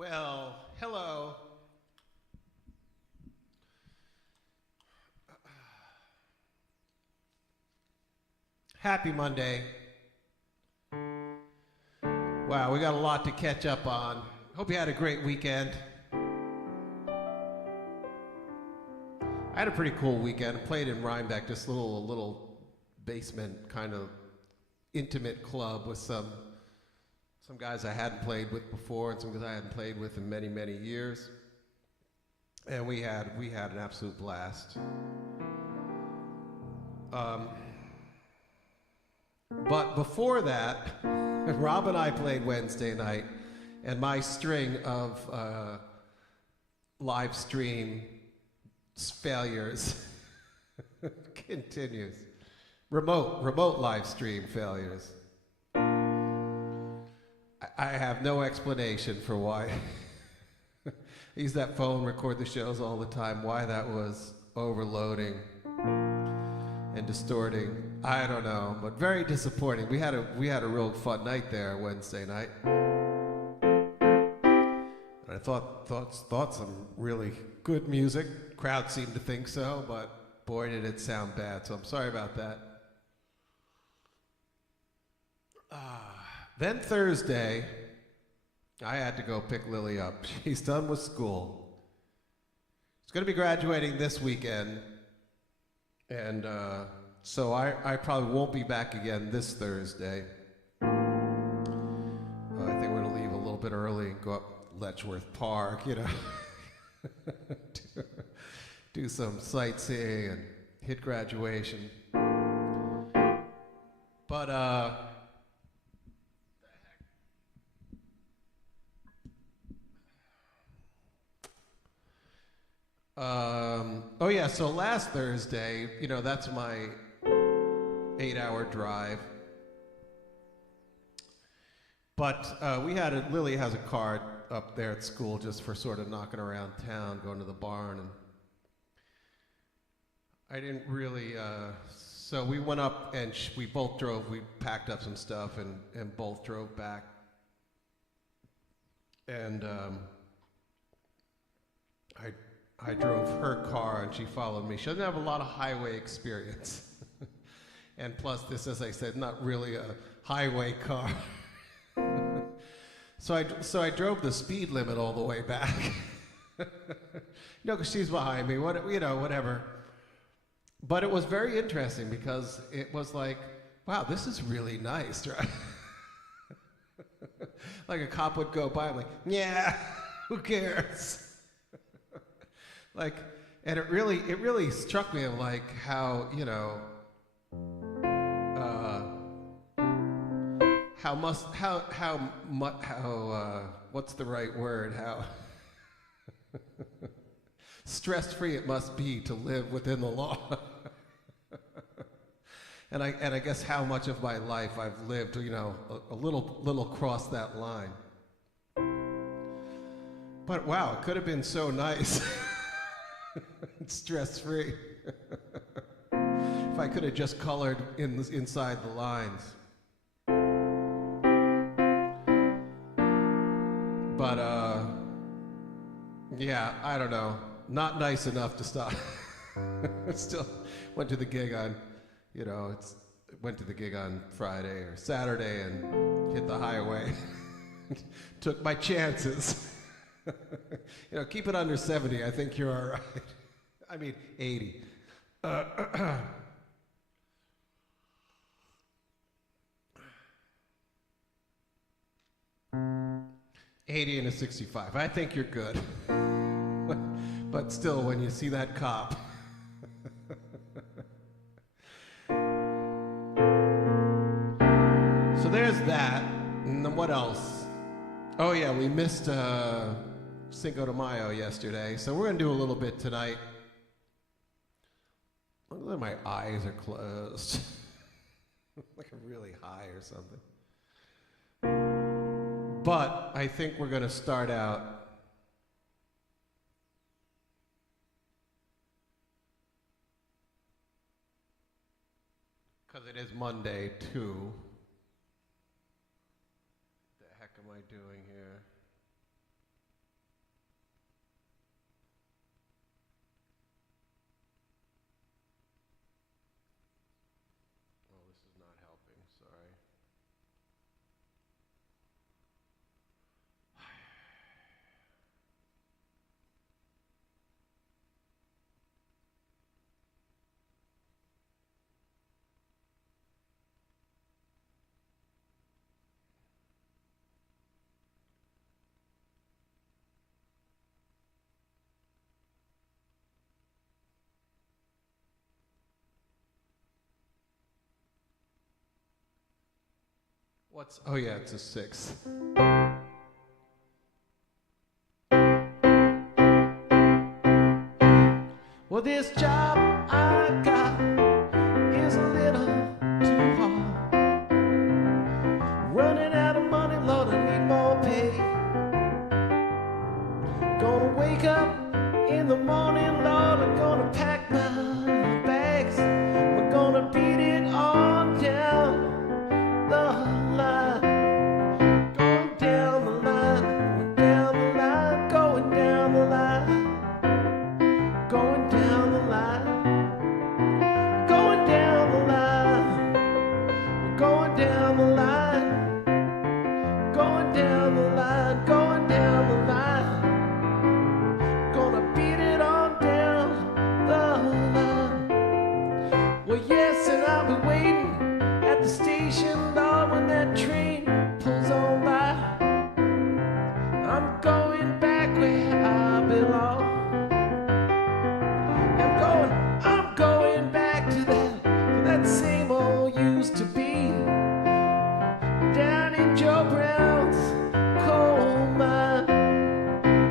Well, hello. Happy Monday. Wow, we got a lot to catch up on. Hope you had a great weekend. I had a pretty cool weekend. I played in Rhinebeck, this little basement kind of intimate club with some guys I hadn't played with before and some guys I hadn't played with in many, many years. And we had an absolute blast. But before that, Rob and I played Wednesday night, and my string of live stream failures continues. Remote live stream failures. I have no explanation for why. I use that phone, record the shows all the time, why that was overloading and distorting. I don't know, but very disappointing. We had a real fun night there Wednesday night. And I thought some really good music. Crowd seemed to think so, but boy did it sound bad. So I'm sorry about that. Then Thursday, I had to go pick Lily up. She's done with school. She's going to be graduating this weekend, and so I probably won't be back again this Thursday. I think we're going to leave a little bit early and go up Letchworth Park, do some sightseeing and hit graduation. But oh yeah, so last Thursday, that's my 8-hour drive. But Lily has a car up there at school just for sort of knocking around town, going to the barn, and I didn't really, so we went up and we both drove, we packed up some stuff and both drove back. And I drove her car and she followed me. She doesn't have a lot of highway experience. And plus this, as I said, not really a highway car. So I drove the speed limit all the way back. Because she's behind me, whatever. But it was very interesting because it was like, wow, this is really nice, right? Like a cop would go by, I'm like, yeah, who cares? And it really struck me of how, what's the right word? How stress-free it must be to live within the law. And I guess how much of my life I've lived, a little cross that line. But wow, it could have been so nice. Stress-free. If I could have just colored inside the lines. But yeah, I don't know. Not nice enough to stop. Still went to the gig on, went to the gig on Friday or Saturday and hit the highway. Took my chances. Keep it under 70. I think you're all right. I mean, 80. 80 and a 65. I think you're good. But still, when you see that cop. So there's that. And then what else? Oh yeah, we missed Cinco de Mayo yesterday, so we're gonna do a little bit tonight. Look like my eyes are closed. Like I'm really high or something. But I think we're gonna start out because it is Monday too. What the heck am I doing here? What's, oh yeah, it's a 6. Well, this job I got is a little too hard. Running out of money, Lord, I need more pay. Gonna wake up in the morning, Lord, I'm gonna pack my bags. We're gonna beat it on down the line. Going down the line, down the line, going down the line. Going down the line, going down the line, we're going down the line, going down the line, going down the line, gonna beat it on down the line. Well, yes, and I'll be waiting at the station, Lord, when that train pulls on by. I'm going back where I belong. I'm going back to that same old used to be. Down in Joe Brown's coal mine.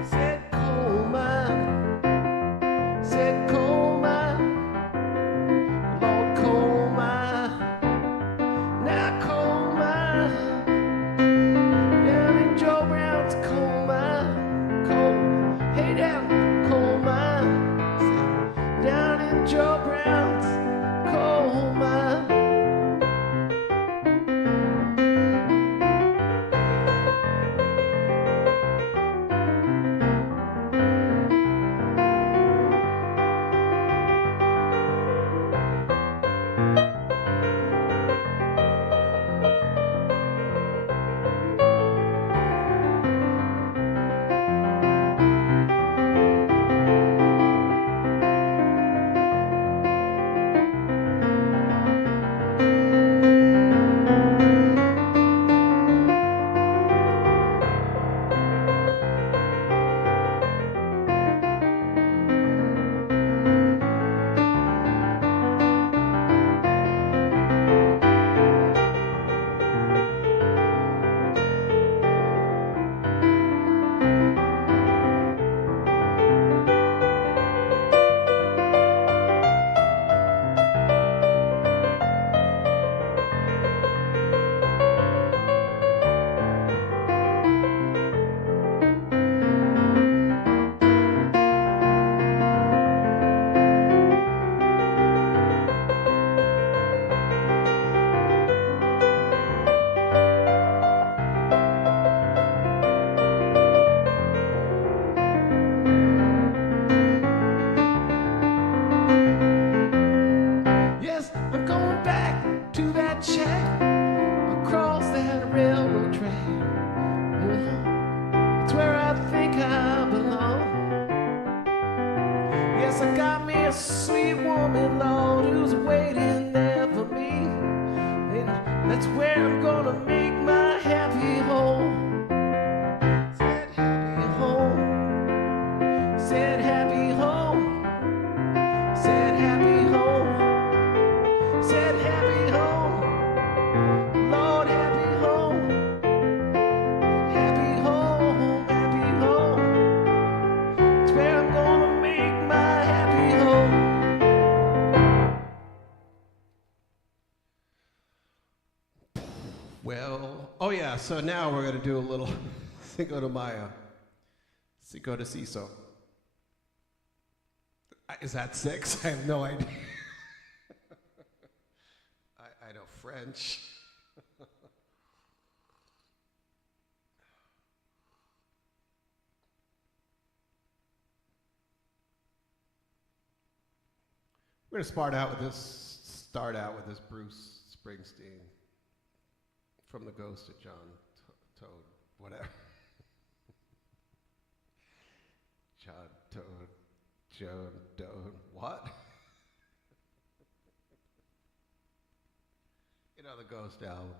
Said coal mine. Said coal mine. Lord, coal mine. Now coal mine. Down in Joe Brown's coal mine. Coal. Hey, down coal mine. Down in Joe Brown's coal mine. Yes, I'm going back to that shack across that railroad track. It's where I think I belong. Yes, I got me a sweet woman, Lord, who's waiting there for me. And that's where I'm gonna make my happy home. Said happy home. Said happy home. Said happy home. Said happy home. Lord, happy home. Happy home, happy home. It's where I'm gonna make my happy home. Well, oh yeah, so now we're gonna do a little Cinco de Mayo. Cinco de Ciso. Is that 6? I have no idea. I know French. We're gonna start out with this Bruce Springsteen from The Ghost of John Toad, whatever. John Toad, Joan Doe, what? You know, the Ghost album.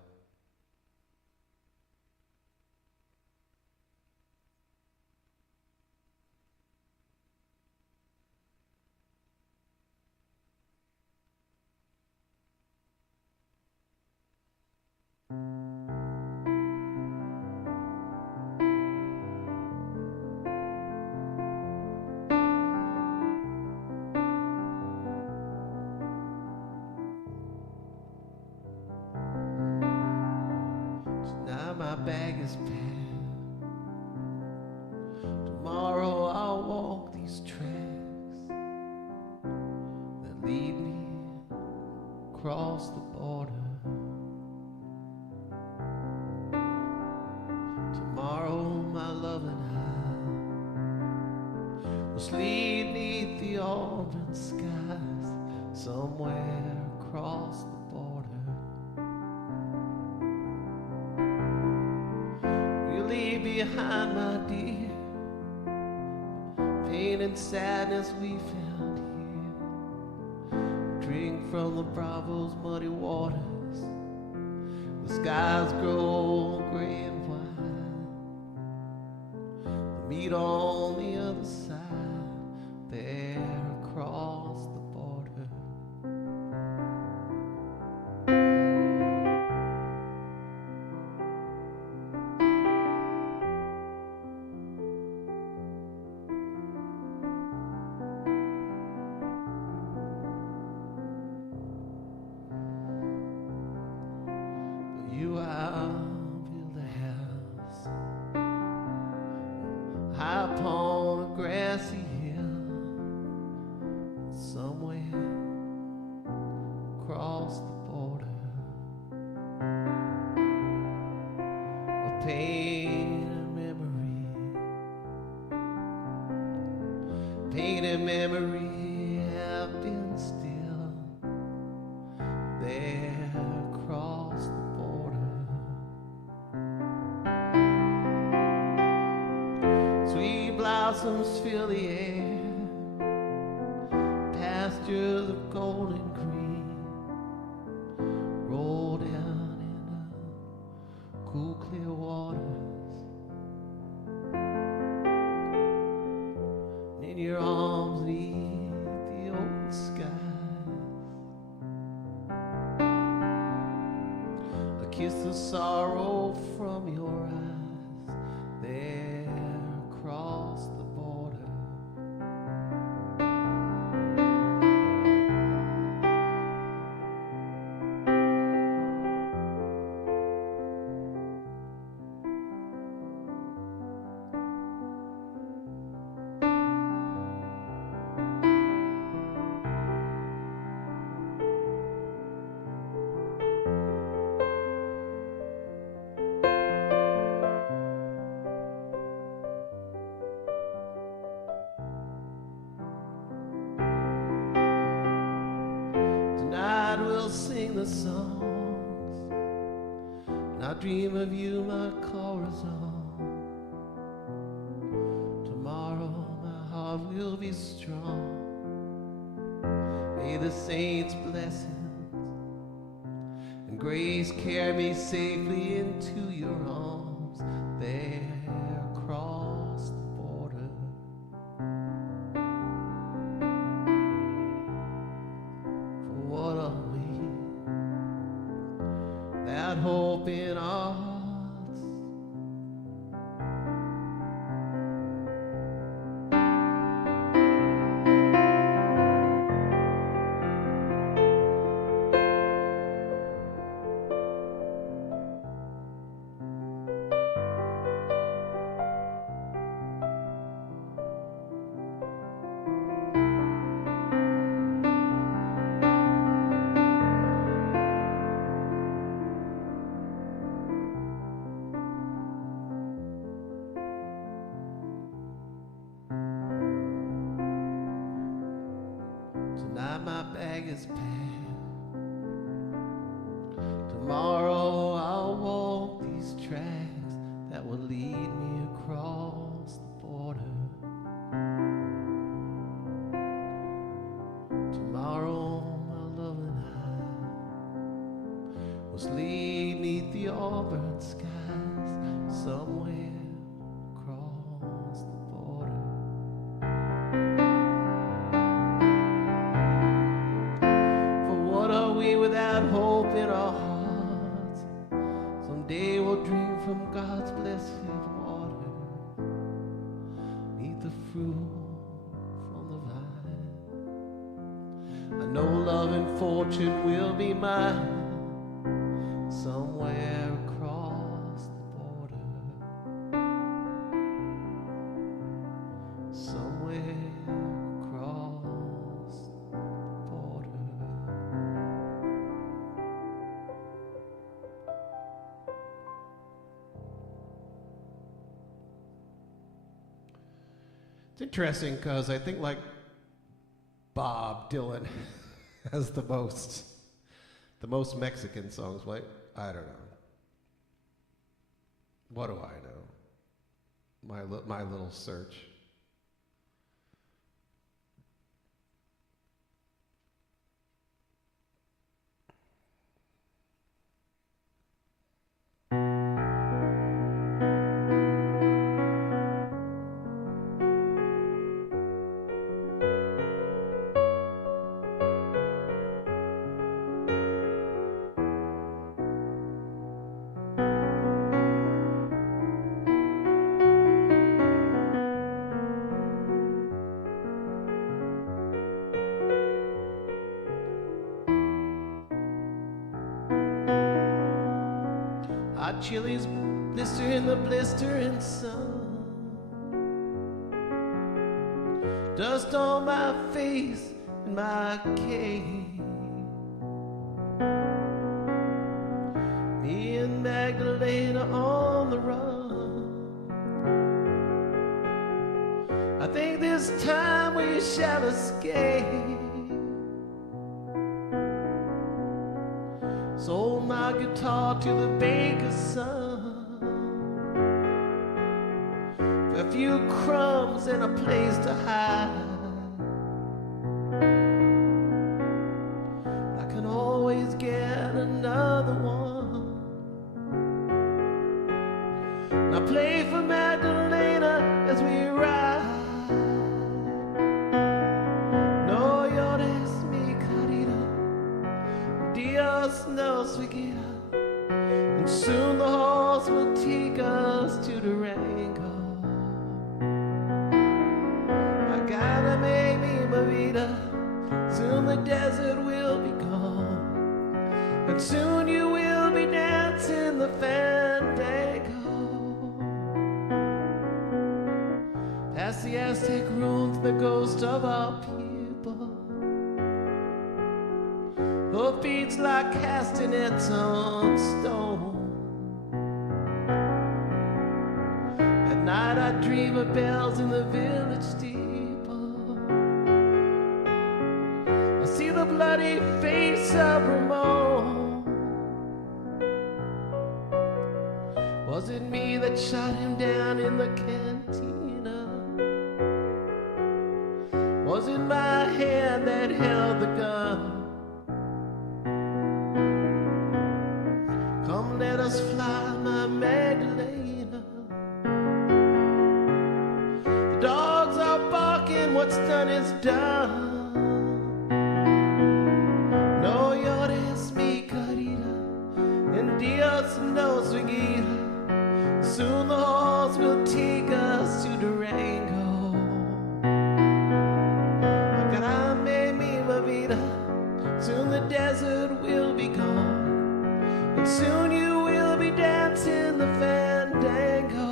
my bag is packed. Tomorrow I'll walk these tracks that lead me across the border. Tomorrow my love and I will sleep neath the auburn skies somewhere across the border. We'll leave behind, my dear, pain and sadness we found here. Drink from the Bravo's muddy waters. The skies grow gray and white. We'll meet on the other side, there across the border. You, I'll build a house high upon a grassy hill, somewhere across the border. A pain and memory, pain and memory have been still there across the border. Sweet blossoms fill the air, pastures of golden green roll down into cool clear waters. And in your arms neath the open skies, a kiss of sorrow from your eyes there across the border. Tonight we'll sing the songs, and I'll dream of you, my corazon. Tomorrow my heart will be strong. May the saints' blessings and grace carry me safely into your arms there across the border. For what are we without hope in our hearts? Tonight my bag is packed. Tomorrow I'll walk these tracks that will lead me across the border. Tomorrow my love and I will sleep neath the auburn skies somewhere across the border. Without hope in our hearts, someday we'll drink from God's blessed water, eat the fruit from the vine. I know love and fortune will be mine somewhere across the border. It's interesting because I think like Bob Dylan has the most Mexican songs, right? I don't know. What do I know? My little search. Hot chilies blister in the blistering sun. Dust on my face in my cave. Me and Magdalena on the run. I think this time we shall escape. Sold my guitar to the baker's son for a few crumbs and a place to hide. I can always get another one. Now play for Magdalena as we ride. No llores, mi querida, Dios nos guía. And soon the horse will take us to Durango. I gotta make me my vida. Soon the desert will be gone, and soon you will be dancing the fandango. Past the Aztec ruins, the ghost of our people. Hoof beats like castanets on stone. At night I dream of bells in the village steeple. I see the bloody face of Ramon. Was it me that shot him down in the cantina? Was it my hand that held the gun? Come, let us fly, my Magdalena. The dogs are barking, what's done is done. No llores, mi querida, and Dios nos guía. Soon the horse will take us to Durango. Agarrame mi vida, soon the desert will be gone, and soon you will be dancing the fandango.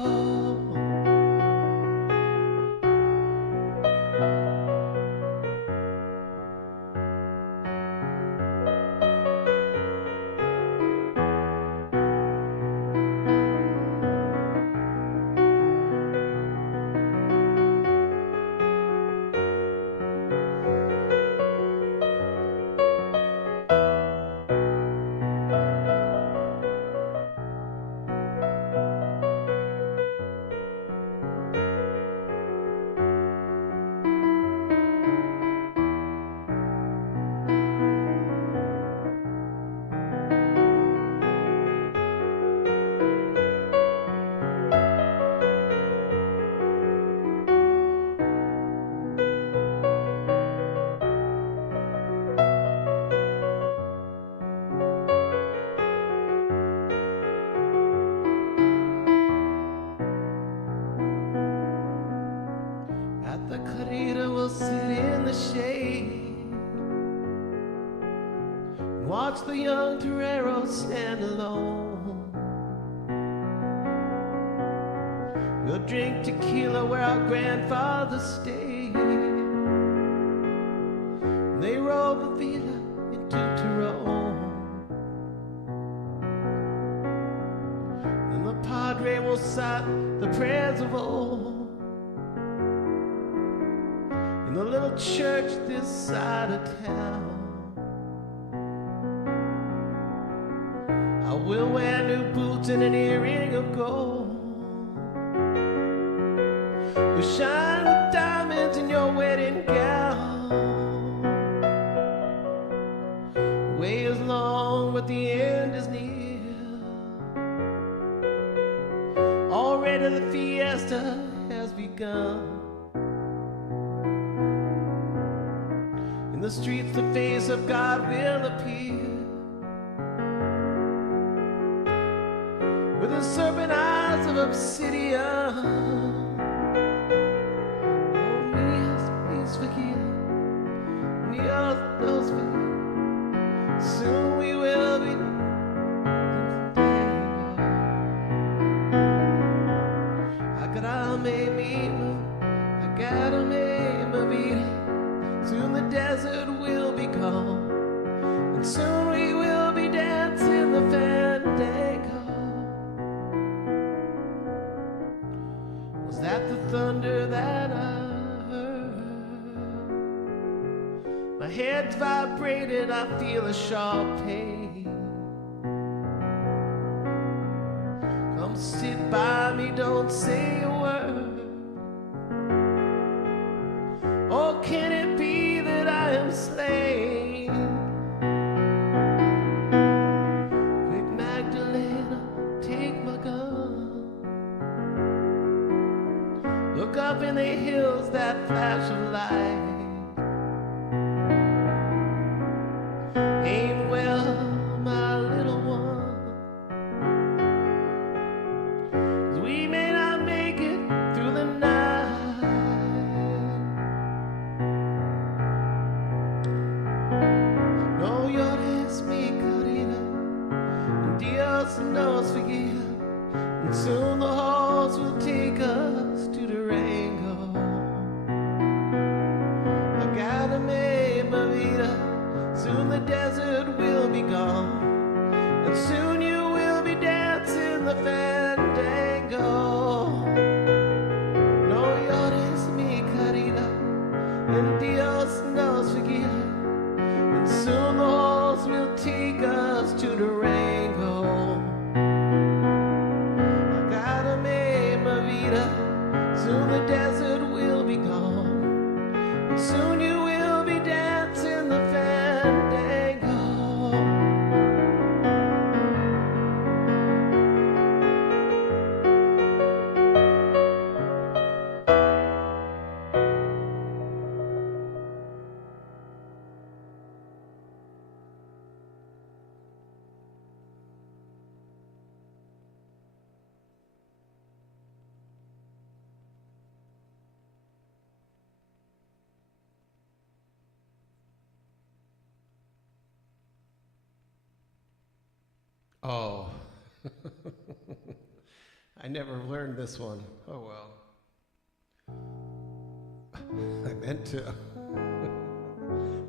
The Carita will sit in the shade and watch the young torero stand alone. We'll drink tequila where our grandfathers stayed. They rode the villa into Tyrone, and the padre will cite the prayers of old. old church this side of town. I will wear new boots and an earring of gold. You'll shine with diamonds in your wedding gown. The way is long, but the end is near. Already the fiesta has begun. In the streets the face of God will appear, with the serpent eyes of obsidian. And the earth knows me. Soon we will be I gotta make me soon the desert will be gone, and soon we will be dancing the fandango. Was that the thunder that I My head's vibrated, I feel a sharp pain. Come sit by me, don't say a word. Or can it be that I am slain? Quick Magdalena, take my gun. Look up in the hills, that flash of light. Aim well, my little one, 'cause we may not make it through the night. No llores, mi querida, and Dios nos guía, and soon the horse will take us to Durango. I gotta make my vida. Soon the desert will be gone, and soon you will be dancing the fandango. No llores, mi querida, and Dios nos guía, and soon the horse will take us to Durango. I gotta make my vida. Soon the desert will be gone, and soon you will be dancing the fandango. Oh, I never learned this one. Oh well. I meant to.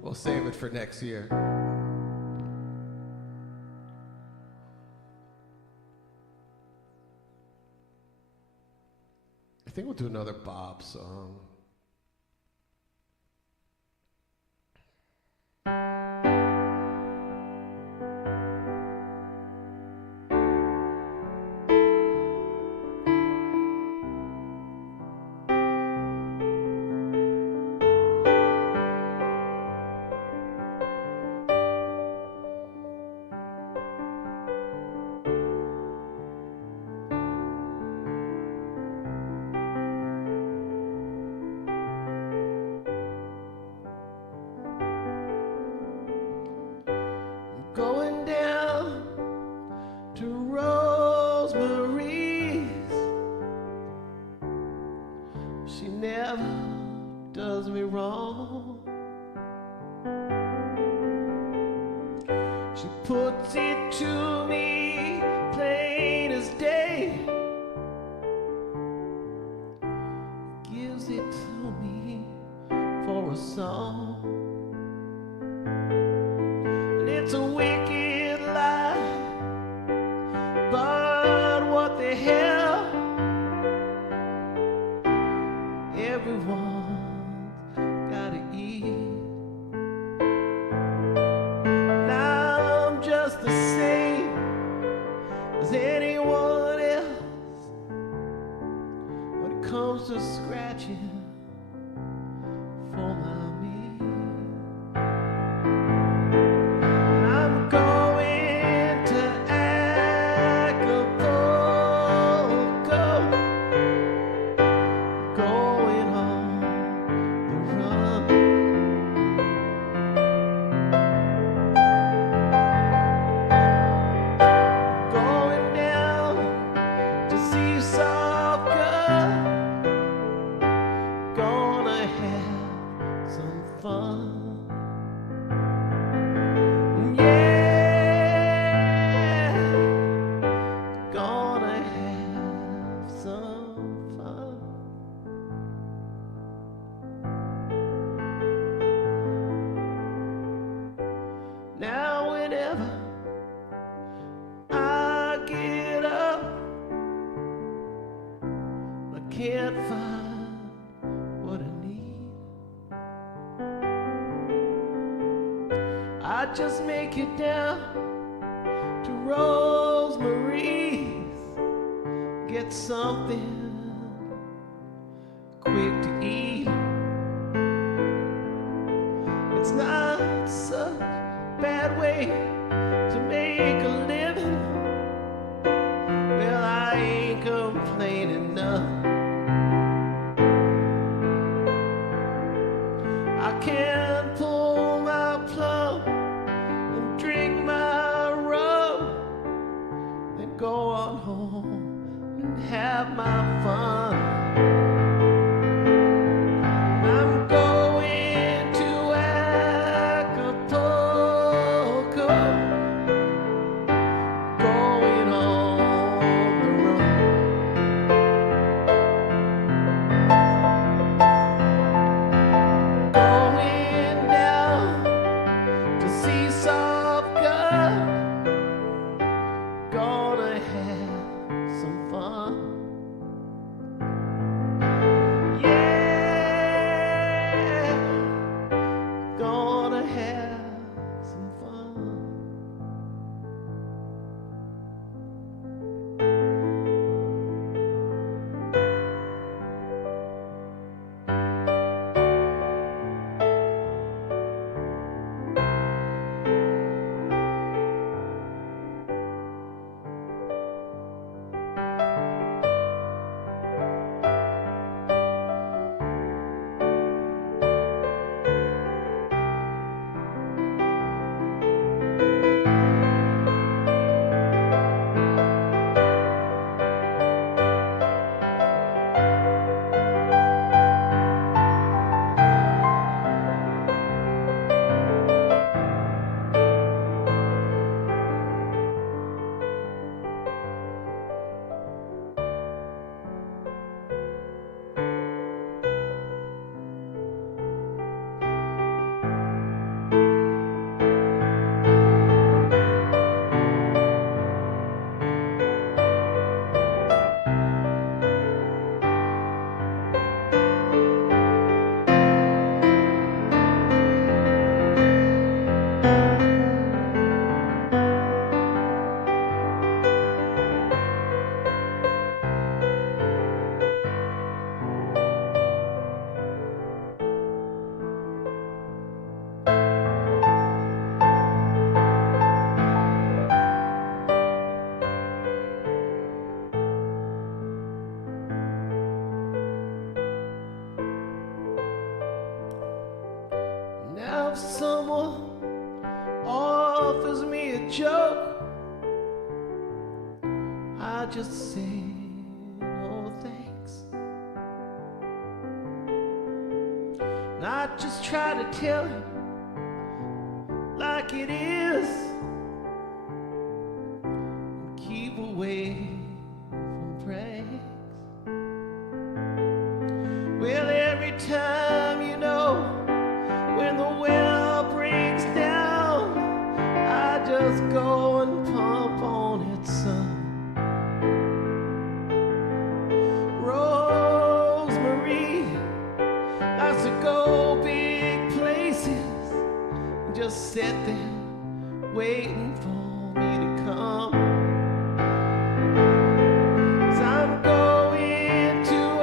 We'll save it for next year. I think we'll do another Bob song. Going down to Rosemary's. She never does me wrong. She puts it to me plain as day, gives it to me for a song. It's a wicked lie, but what the hell? Everyone's gotta eat. comes to scratching for my meat. And I'm going to Acapulco, going on the run. Going down to see Sofka, gonna have some fun. Yeah, gonna have some fun. Now whenever I get up, I can't find what I need. I just make it down to Rosemary's, get something quick to eat. It's not such a bad way to make a living. Well, I ain't complaining none. I can pull my plug and drink my rum, then go on home and have my fun. I'm going to Acapulco, going on the run. Going down to see Sofka, gonna have some fun. Yeah, gonna have some fun. Now if someone offers me a joke, I just say no thanks. And I just try to tell him like it is, and keep away from pranks. Well, every time, you know, when the well breaks down, I just go and pump on it some Rosemary. Likes to go big places and just sit there waiting for me to come. 'Cause I'm going to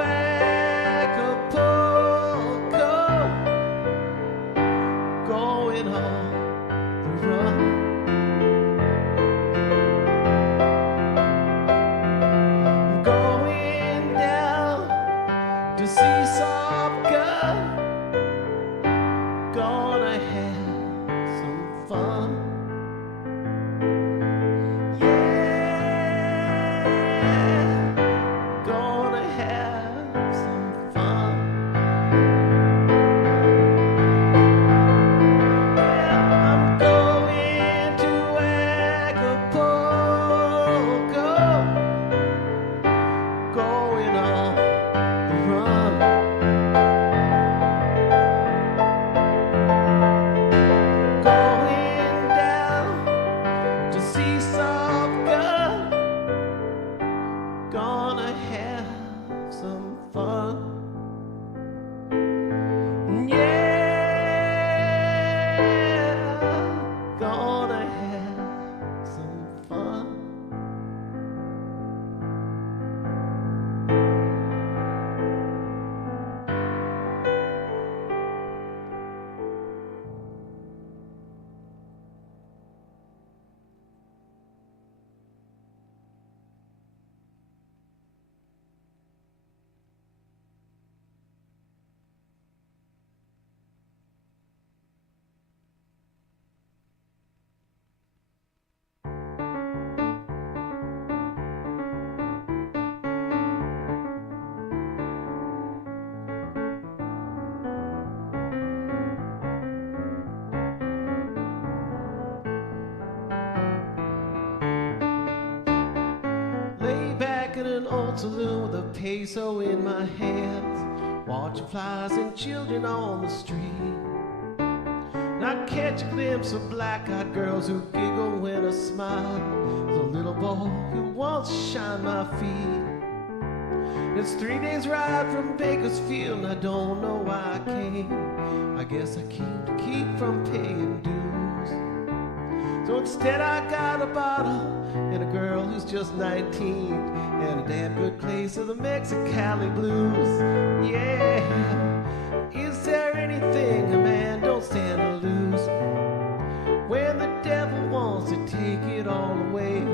gonna have some fun. Yeah, gonna have some fun. Lay back in an old saloon with a peso in my hands, watching flies and children on the street. And I catch a glimpse of black-eyed girls who giggle when I smile. The little boy who wants to shine my feet. And it's 3 days ride from Bakersfield, and I don't know why I came. I guess I came to keep from paying dues. So instead I got a bottle and a girl who's just 19 and a damn good case of the Mexicali blues. Yeah, is there anything a man don't stand to lose? When the devil wants to take it all away,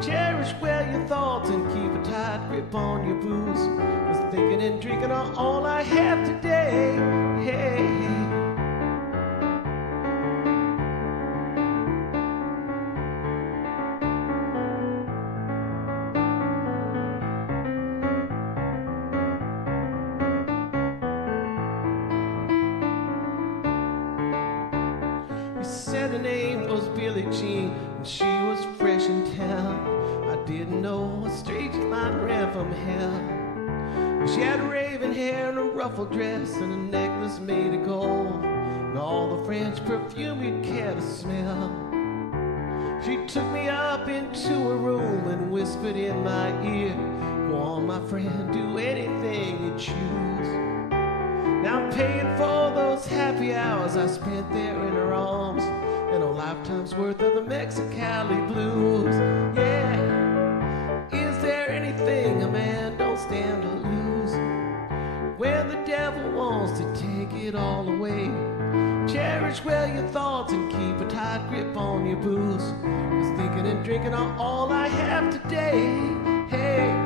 cherish well your thoughts and keep a tight grip on your booze. 'Cause thinking and drinking are all I have today. Hey, hey. He said her name was Billie Jean, and she was fresh in town. I didn't know a strange line ran from hell. She had raven hair and a ruffled dress and a necklace made of gold, and all the French perfume you'd care to smell. She took me up into her room and whispered in my ear, "Go on, my friend, do anything you choose." Now I'm paying for those happy hours I spent there in her arms, and a lifetime's worth of the Mexicali blues. Yeah, is there anything a man don't stand to lose? When the devil wants to take it all away, cherish well your thoughts and keep a tight grip on your booze. 'Cause thinking and drinking are all I have today. Hey.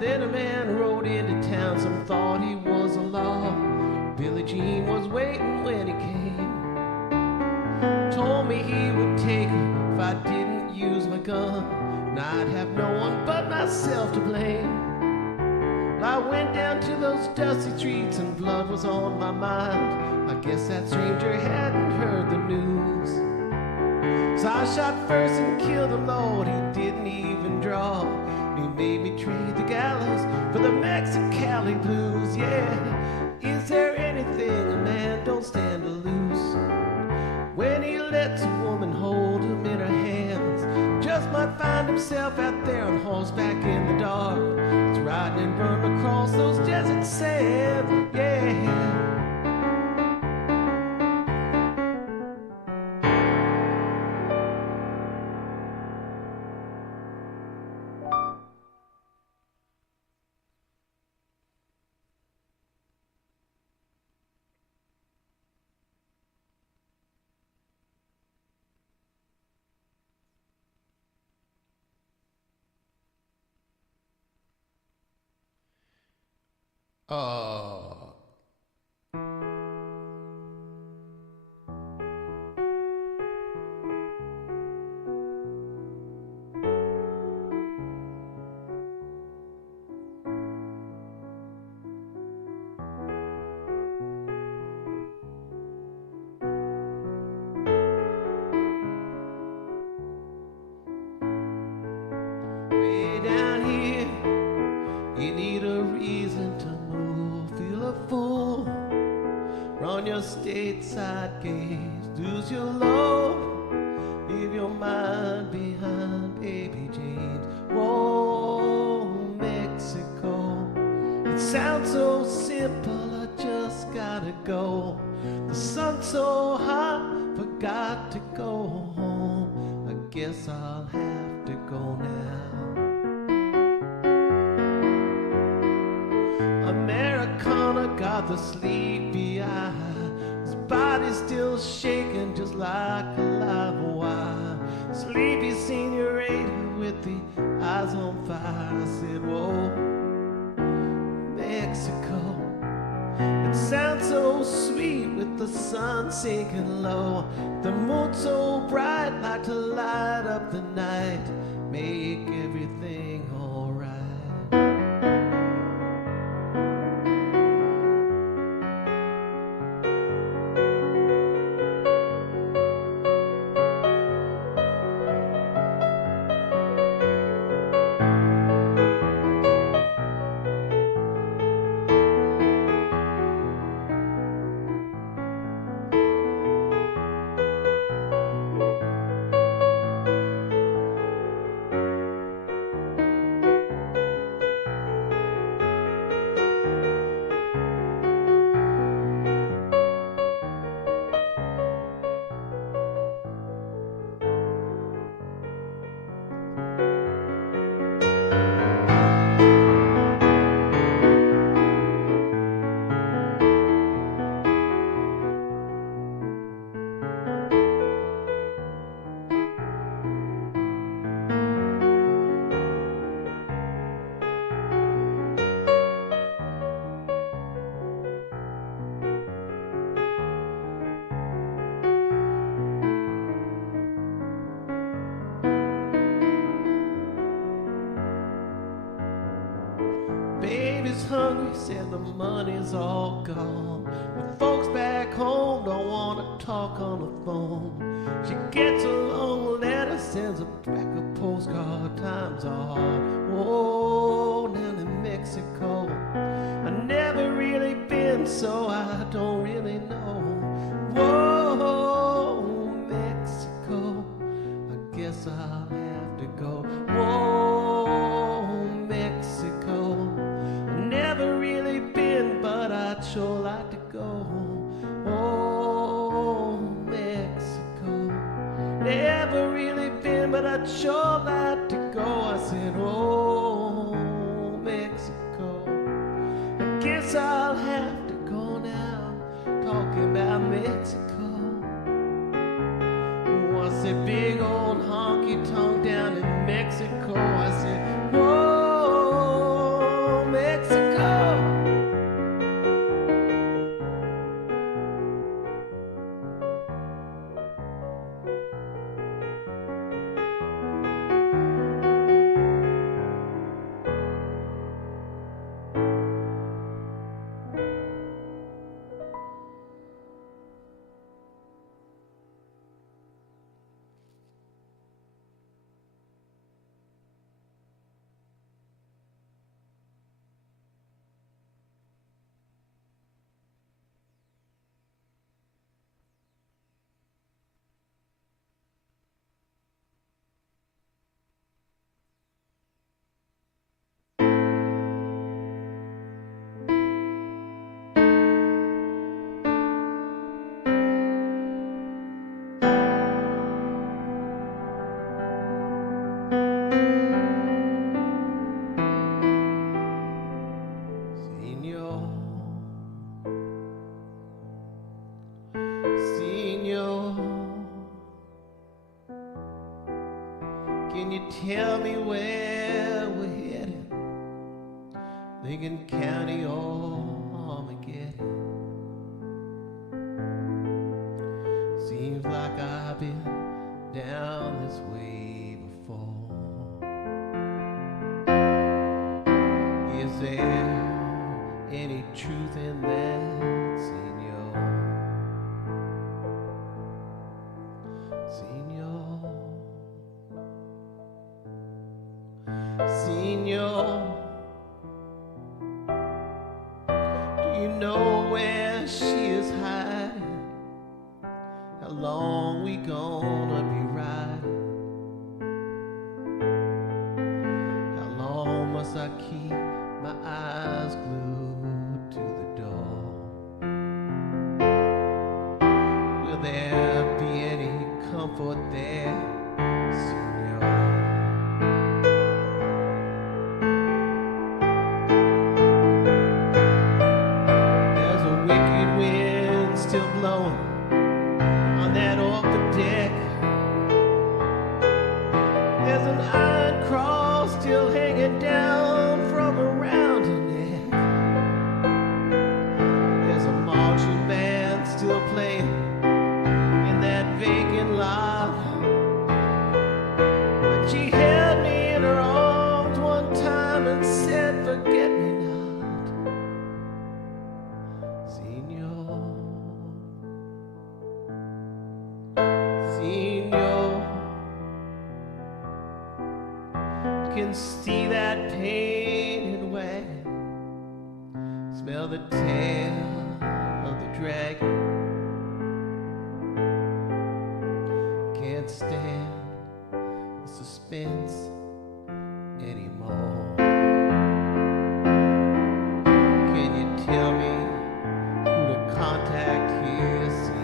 Then a man rode into town, some thought he was a law. Billie Jean was waiting when he came. Told me he would take her if I didn't use my gun, and I'd have no one but myself to blame. I went down to those dusty streets and blood was on my mind. I guess that stranger hadn't heard the news. So I shot first and killed him, Lord, he didn't even draw. He made me trade the gallows for the Mexicali blues. Yeah, is there anything a man don't stand to lose? When he lets a woman hold him in her hands, just might find find himself out there on horseback in the dark. He's riding and running across those desert sands, yeah. Oh. Way down here, you need a reason to move. Feel a fool, run your stateside gaze, lose your load, leave your mind behind, baby James. Whoa, Mexico, it sounds so simple, I just gotta go. The sun's so hot, forgot to go home. I guess I'll have to go now. Americana got the sleepy eye, his body's still shaking just like a live wire. Sleepy seniorita with the eyes on fire. I said, whoa, Mexico, it sounds so sweet with the sun sinking low. The moon so bright, like to light up the night, make everything alright. Baby's hungry, said the money's all gone. The folks back home don't want to talk on the phone. She gets a long letter, sends a back a postcard. Times are hard, whoa, down in Mexico. I never really been, so I don't really know. Whoa, Mexico, I guess I'll have to go. Whoa, Mexico, never really been, but I'd sure like to go. Oh, Mexico, never really been, but I'd sure like to go. I said, oh, Mexico, I guess I'll have to go now. Talking about Mexico. Oh, I said, big old honky tonk down in Mexico. I said, whoa, Mexico. tell me where we're headed? Lincoln County or Armageddon? Seems like I've been down this way before. Is there any truth in that, Senor? Senor, do you know where she is hiding? How long we gonna be riding? How long must I keep my eyes glued to the door? Will there be any comfort there, Senor? There's a wicked wind still blowing on that upper deck. There's an iron cross still hanging down from around her neck. There's a marching band still playing in that vacant lot. But she held me in her arms one time and said, forget me not, Senor. Senor, can see that painted wagon, smell the tail of the dragon. Can't stand the suspense anymore. Can you tell me who to contact here, Senor?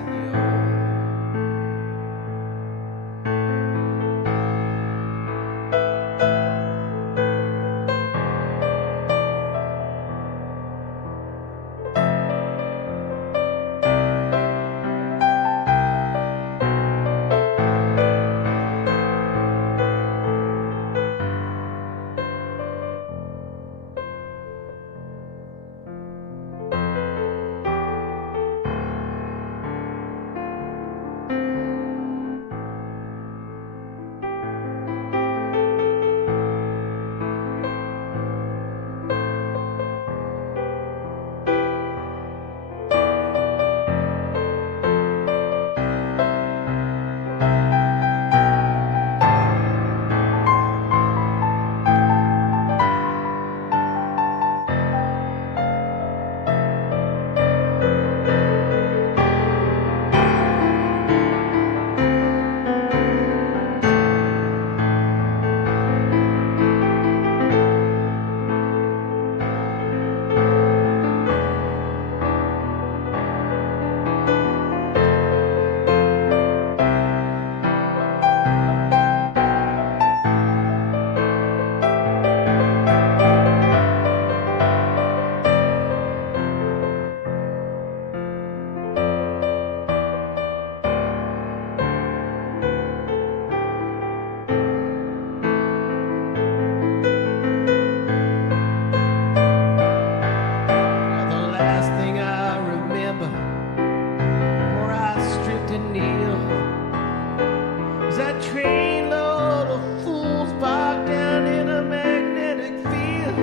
That trainload of fools bogged down in a magnetic field,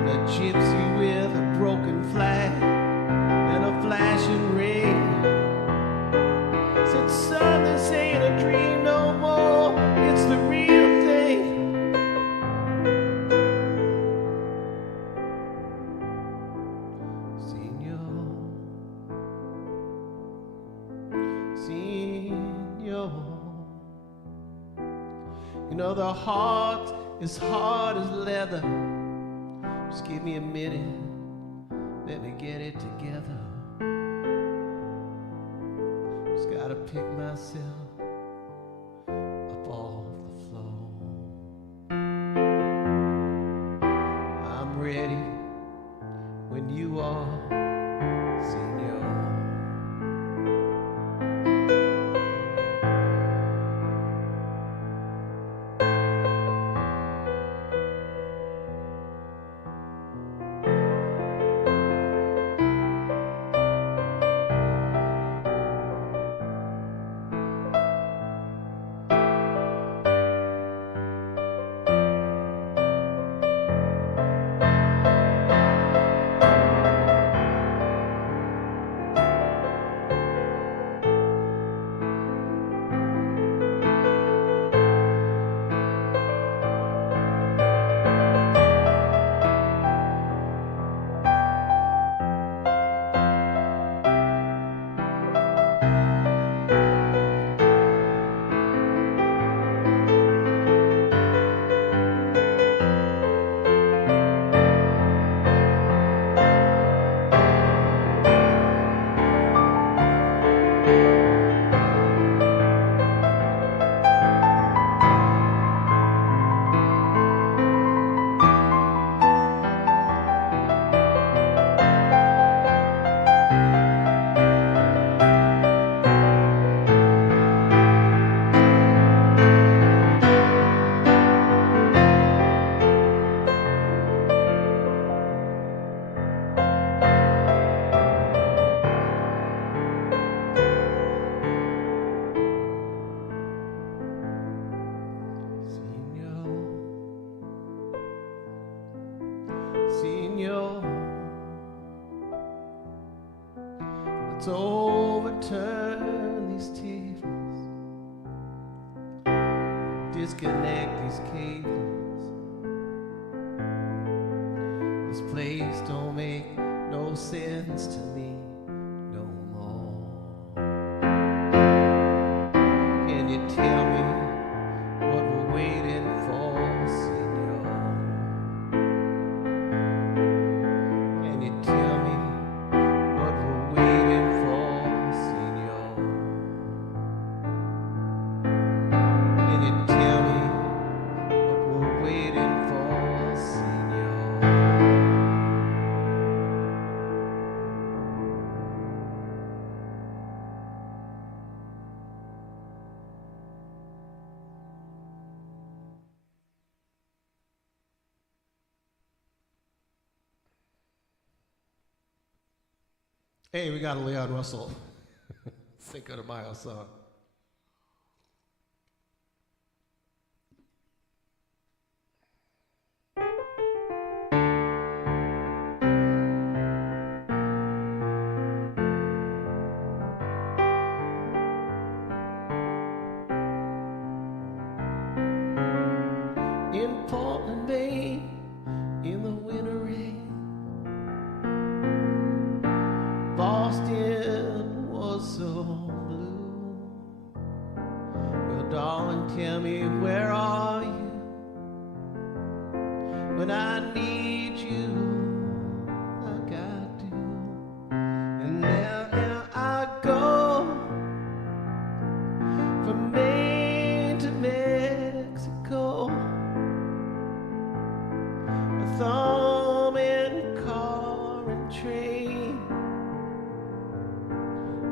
and a gypsy with a broken flag and a flashing ring said, son, this ain't a dream no more, it's the real thing. Senor, you know the heart is hard as leather. Just give me a minute, let me get it together. Just gotta pick myself up off the floor. I'm ready when you are, Senor. Senor. Let's overturn these tables, disconnect these cables. This place don't make no sense to me no more. Can you tell me what we're waiting for, Senor? Can you tell me what we're waiting for, Senor? Can you tell me what we're waiting for, Senor? Hey, we got a Leon Russell Cinco de Mayo song. In Portland, Maine, in the winter rain, Boston was so blue. Well, darling, tell me, where are you when I need you like I do? And now I go from Maine to Mexico, a thumb and car and train.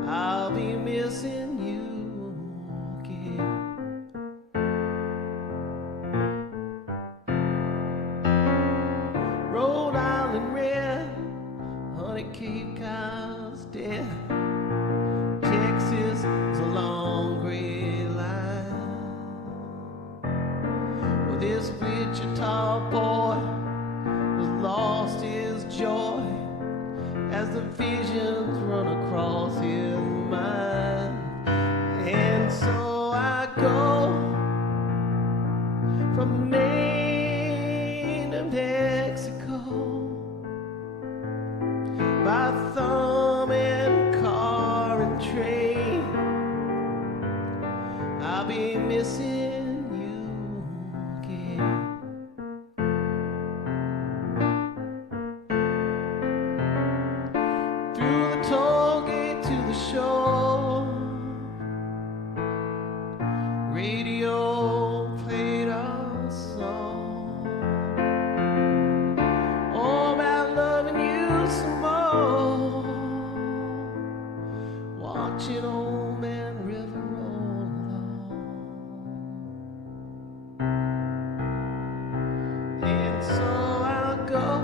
I'll be missing you again. Rhode Island red, honey Cape Cod's dead. Texas is a long gray line. Well, this Wichita boy has lost his joy as the visions run across his mind. And so I go from Maine to Mexico by thumb and car and train. I'll be missing you again. Through the toll gate to the shore, radio played our song. Oh, about loving you some more, watching Old Man River roll along. And so I'll go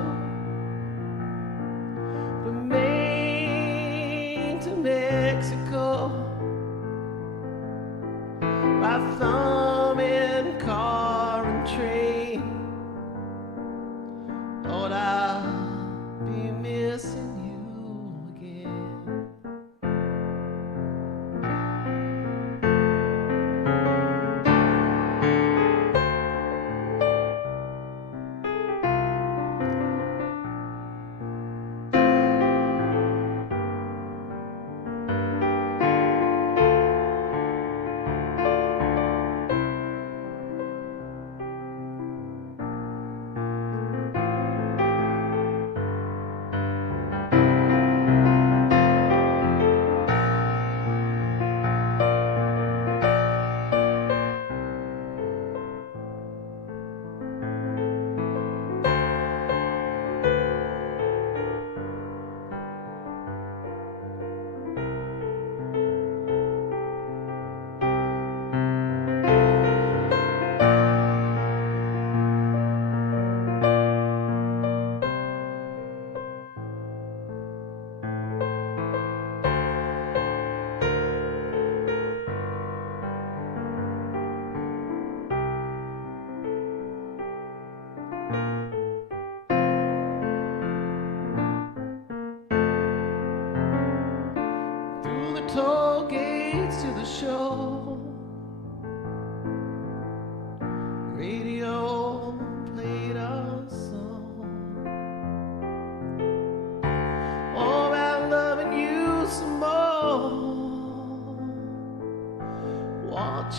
from Maine to Mexico by thumb and car and train. Lord, I'll be missing you again.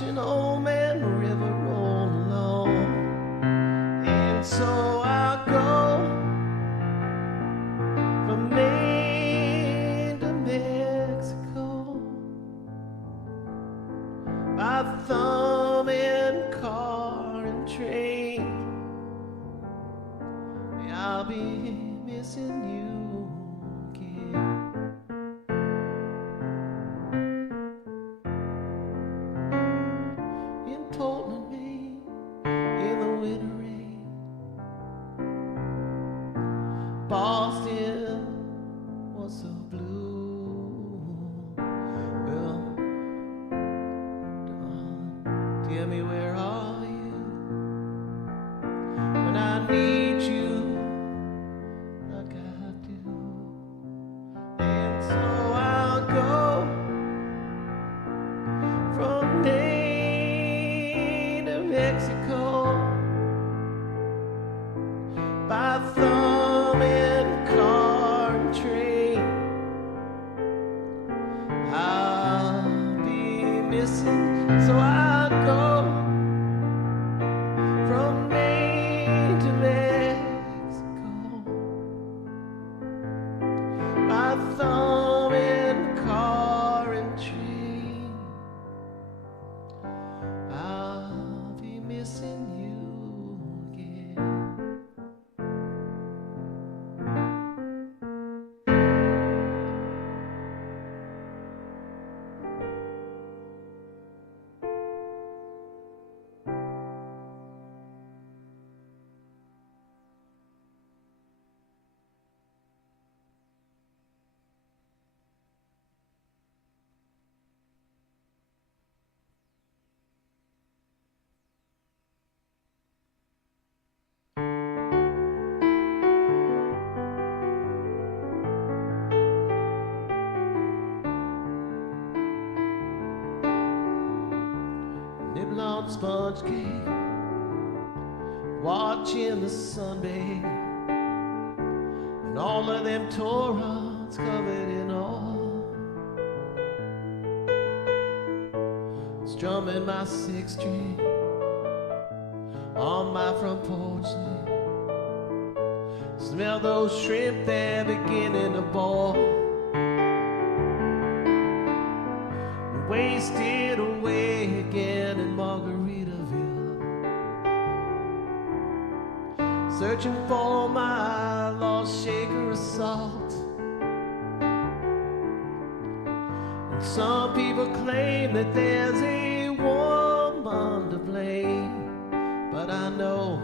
watching old man river roll along. And so I'll go from Maine to Mexico by thumb and car and train. I'll be missing you again. In Portland, Maine, in the winter rain. Boston was so blue. Well, Don, tell me, where are you when I need you? Mexico by thumb and car and train. I'll be missing, so I'll go from Maine to Mexico by thumb and car and train. Missing you again. Nibble on sponge cake, watching the sun bathe, and all of them Torahs covered in oil. Strumming my sixth string on my front porch swing. Smell those shrimp, they're beginning to boil. Wasted away again in Margaritaville, searching for my lost shaker of salt. And some people claim that there's a woman to blame, but I know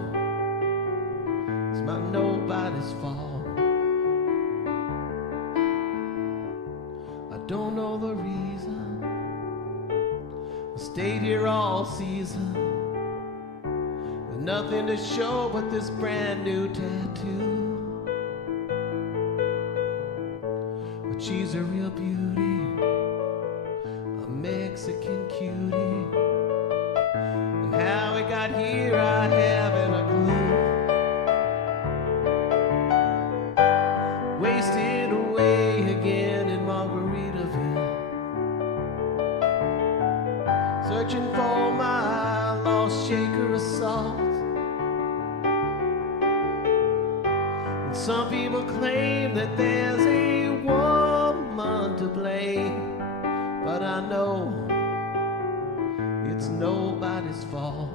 it's not nobody's fault. I don't know the reason I stayed here all season, with nothing to show but this brand new tattoo. But she's a real beauty, a Mexican cutie, and how it got here I haven't a clue. Wasted away again in Margaritaville, searching for my lost shaker of salt. And some people claim that there's a woman to blame, but I know it's nobody's fault.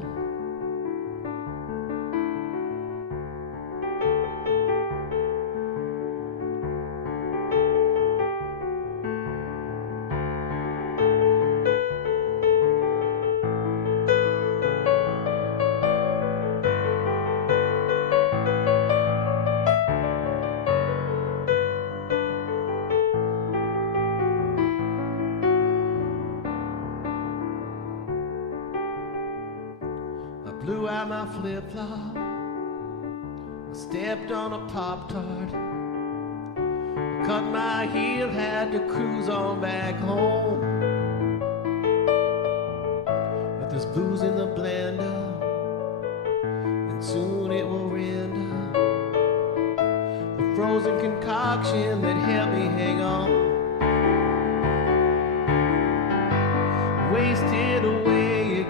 Blew out my flip-flop, I stepped on a Pop-Tart, cut my heel, had to cruise on back home. But there's booze in the blender, and soon it will render the frozen concoction that helped me hang on. Wasted away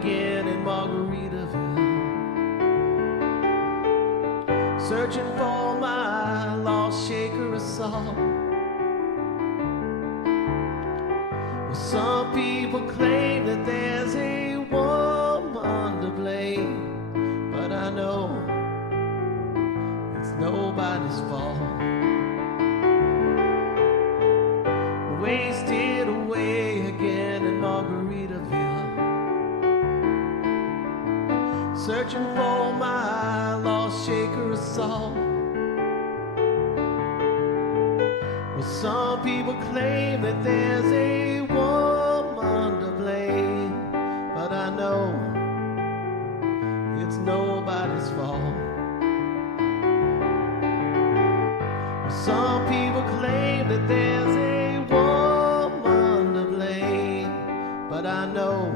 searching for my lost shaker of salt. Well, some people claim that there's a woman to blame, but I know it's nobody's fault. Wasted away again in Margaritaville, searching for my lost shaker of salt. Well, some people claim that there's a woman to blame, but I know it's nobody's fault. Well, some people claim that there's a woman to blame, but I know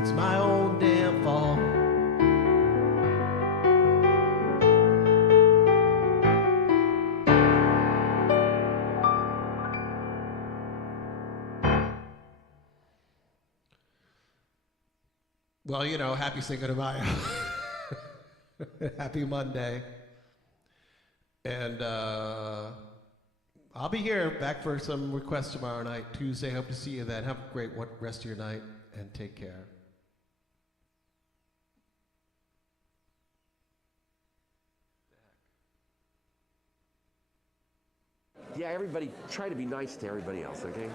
it's my own damn fault. Well, you know, happy Cinco de Mayo. Happy Monday. And I'll be here back for some requests tomorrow night, Tuesday. Hope to see you then. Have a great rest of your night and take care. Yeah, everybody, try to be nice to everybody else, okay?